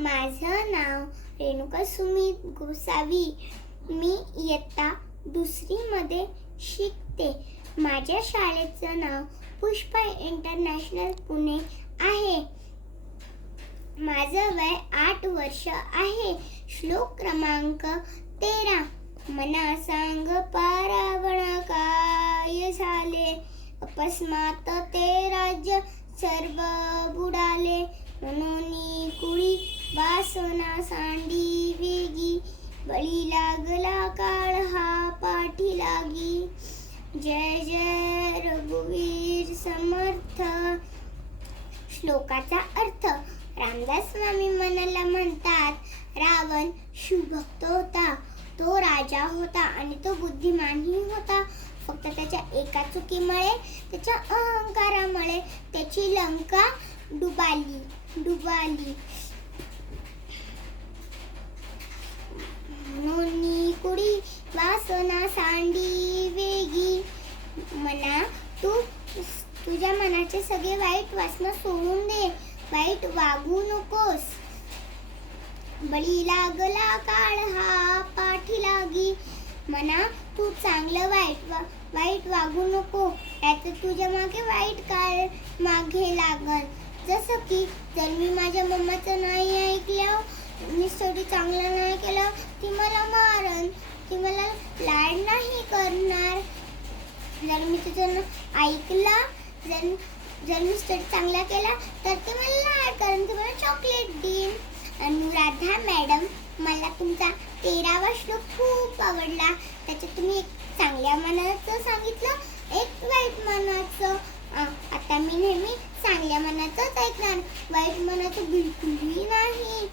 माझं नाव रेणुका सुमित गोसावी. मी इयत्ता दुसरीमध्ये शिकते. माझ्या शाळेचं नाव पुष्पा इंटरनॅशनल पुणे आहे. माझं वय आठ वर्ष आहे. श्लोक क्रमांक तेरा. मना सांग पारावण काय झाले? अकस्मात ते राज्य सर्व बुडाले. म्हणून सोना सांडी वेगी बळी लागला काळ हा पाठी लागी. जय जय रघुवीर समर्थ. श्लोकाचा अर्थ रामदास स्वामी मनाला म्हणतात रावण शिवभक्त होता तो राजा होता आणि तो बुद्धिमानही होता. फक्त त्याच्या एका चुकीमुळे त्याच्या अहंकारामुळे त्याची लंका डुबाली डुबाली म्हणून कुडी वासना सांडी वेगी मना तू तुझ्या मनाचे सगळे वाईट वासना सोडून दे. वाईट वागू नकोस. बळी लागला काळ हा पाठी लागी. मना तू चांगलं वाईट वा वाईट वागू नको. त्याचं तुझ्या मागे वाईट काळ मागे लागल. जसं की जर मी माझ्या मम्माचं नाही ऐकलं मी स्टडी चांगलं नाही केलं ती मला मारन ती मला लाड नाही करणार. जर मी तुझं ऐकलं जर जर मी स्टडी चांगला केला तर ते मला लाड कारण ते मला चॉकलेट देईन. अनुराधा मॅडम मला तुमचा तेरावा श्लोक खूप आवडला. त्याच्यात तुम्ही एक चांगल्या मनाचं सांगितलं एक वाईट मनाचं. आता मी नेहमी चांगल्या मनाचंच ऐकणार. वाईट मनाचं बिलकुलही नाही.